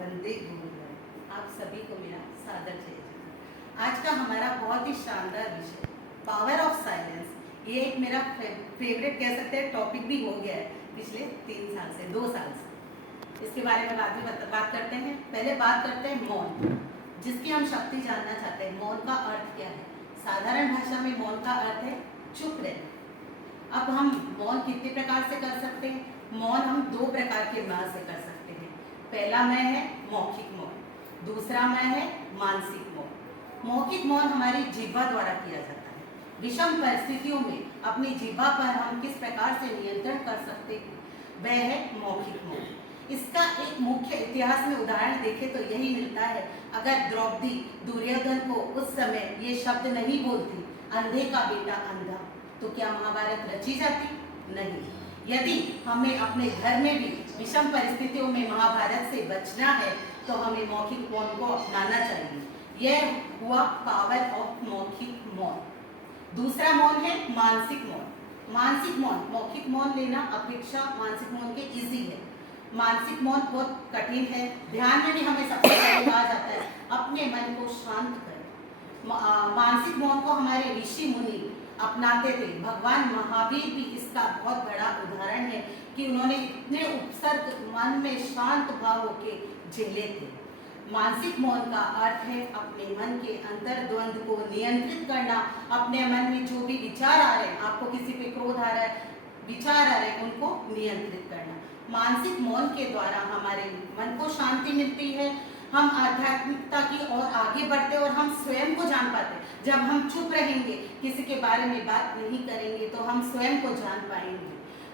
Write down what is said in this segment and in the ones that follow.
वंदे गुरुदेव। आप सभी को मेरा सादर जय जय। आज का हमारा बहुत ही शानदार विषय पावर ऑफ साइलेंस। ये एक मेरा फेवरेट कह सकते हैं टॉपिक भी हो गया है पिछले 3 साल से 2 साल से। इसके बारे में बाद में बात करते हैं। पहले बात करते हैं मौन, जिसकी हम शक्ति जानना चाहते हैं। मौन का अर्थ क्या है? साधारण भाषा में मौन का अर्थ है चुप रहना। अब हम मौन कितने प्रकार से कर सकते हैं? मौन हम 2 प्रकार के मौन से कर सकते हैं। पहला मैं है मौखिक मौन, दूसरा मैं है मानसिक मौन। मौखिक मौन हमारी जीवा द्वारा किया जाता है। विषम परिस्थितियों में अपनी जीवा पर हम किस प्रकार से नियंत्रण कर सकते हैं, वह है मौखिक मौन। इसका एक मुख्य इतिहास में उदाहरण देखें तो यही मिलता है। अगर द्रौपदी दुर्योधन को उस समय ये शब्द नहीं बोलती, अंधे का बेटा अंधा, तो क्या महाभारत रची जाती? नहीं। यदि हमें अपने घर में भी विषम परिस्थितियों में महाभारत से बचना है तो हमें मौखिक मौन को अपनाना चाहिए। यह हुआ पावर ऑफ मौखिक मौन। दूसरा मौन है मानसिक मौन। मानसिक मौन, मौखिक मौन लेना अपेक्षा मानसिक मौन के इजी है। मानसिक मौन बहुत कठिन है। ध्यान में भी हमें सबसे पहले कहा जाता है अपने मन को शांत करें। मानसिक मौन को हमारे ऋषि मुनि अपनाते थे। भगवान महावीर भी इसका बहुत बड़ा उदाहरण है कि उन्होंने इतने उपसर्ग मन में शांत भाव होके झेले थे। मानसिक मौन का अर्थ है अपने मन के अंतर्द्वंद को नियंत्रित करना। अपने मन में जो भी विचार आ रहे हैं, आपको किसी पे क्रोध आ रहा है, विचार आ रहे हैं, उनको नियंत्रित करना। मानसिक मौन के द्वारा हमारे मन को शांति मिलती है, हम आध्यात्मिकता की ओर आगे बढ़ते और हम स्वयं को जान पाते। जब हम चुप रहेंगे, किसी के बारे में बात नहीं करेंगे, तो हम स्वयं को जान पाएंगे।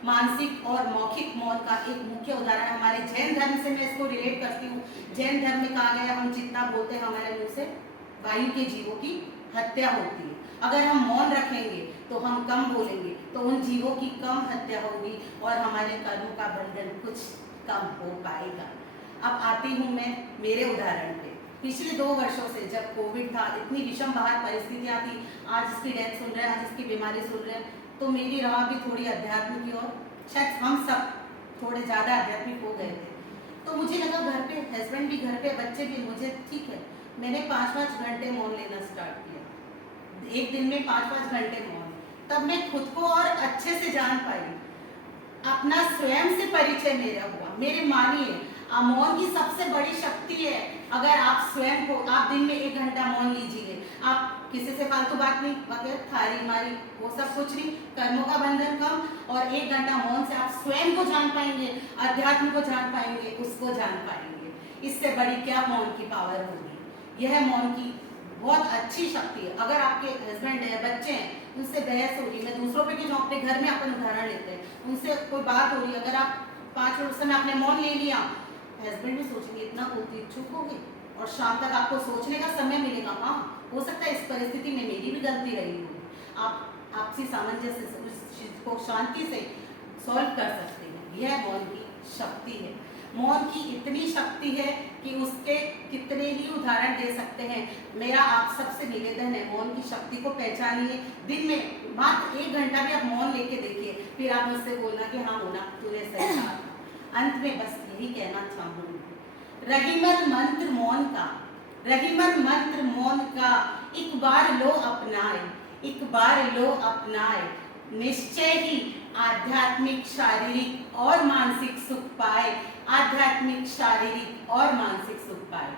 मानसिक और मौखिक मौन का एक मुख्य उदाहरण हमारे जैन धर्म से मैं इसको रिलेट करती हूँ। जैन धर्म में कहा गया हम जितना बोलते हैं हमारे मुंह से वायु के जीवों की हत्या होती है। अगर हम मौन रखेंगे तो हम कम बोलेंगे, तो उन जीवों की कम हत्या होगी और हमारे कर्मों का बंधन कुछ कम हो पाएगा। अब आती हूँ मैं मेरे उदाहरण पे। पिछले 2 वर्षों से जब कोविड था, इतनी विषम बाहर परिस्थितियाँ थी, आज इसकी डेथ सुन रहे हैं, आज इसकी बीमारी सुन रहे हैं, तो मेरी राह भी थोड़ी अध्यात्म की ओर, शायद हम सब थोड़े ज़्यादा आध्यात्मिक हो गए थे। तो मुझे लगा घर पे हस्बैंड भी घर पे, बच्चे भी, मुझे ठीक है। मैंने 5-5 घंटे मौन लेना स्टार्ट किया, एक दिन में 5-5 घंटे मौन। तब मैं खुद को और अच्छे से जान पाई, अपना स्वयं से परिचय मेरा हुआ। मेरे मानिए मौन की सबसे बड़ी शक्ति है। अगर आप स्वयं को, आप दिन में 1 घंटा मौन लीजिए, आप किसी से फालतू बात नहीं, वगैरह थारी मारी वो सब कुछ नहीं, कर्मों का बंधन कम, और 1 घंटा मौन से आप स्वयं को जान पाएंगे, अध्यात्म को जान पाएंगे, उसको जान पाएंगे। इससे बड़ी क्या मौन की पावर होगी। यह मौन की बहुत अच्छी शक्ति है। अगर आपके हस्बैंड है, बच्चे हैं, उनसे बहस होगी, मैं दूसरों पे क्यों, अपने घर में अपन उदाहरण लेते हैं, उनसे कोई बात हो रही है, अगर आप 5 मिनट समय आपने मौन ले लिया, हस्बैंड भी सोचेंगे इतना बोलती चुप हो गई, और शाम तक आपको सोचने का समय मिलेगा। हाँ, हो सकता है इस परिस्थिति में मेरी भी गलती रही होगी। आप आपसी सामंजस्य से उस चीज को शांति से सॉल्व कर सकते हैं। यह मौन की शक्ति है। मौन की इतनी शक्ति है कि उसके कितने ही उदाहरण दे सकते हैं। मेरा आप सबसे निवेदन है, मौन की शक्ति को पहचानिए। दिन में मात्र 1 घंटा भी आप मौन लेके देखिए, फिर आप मुझसे बोलना कि हाँ मोना तूने सही कहा। अंत में बस यही कहना चाहूंगी, रहीमन मंत्र मौन का, रहीमन मंत्र मौन का, एक बार लो अपनाए, एक बार लो अपनाए, निश्चय ही आध्यात्मिक, शारीरिक और मानसिक सुख पाए, आध्यात्मिक, शारीरिक और मानसिक सुख पाए।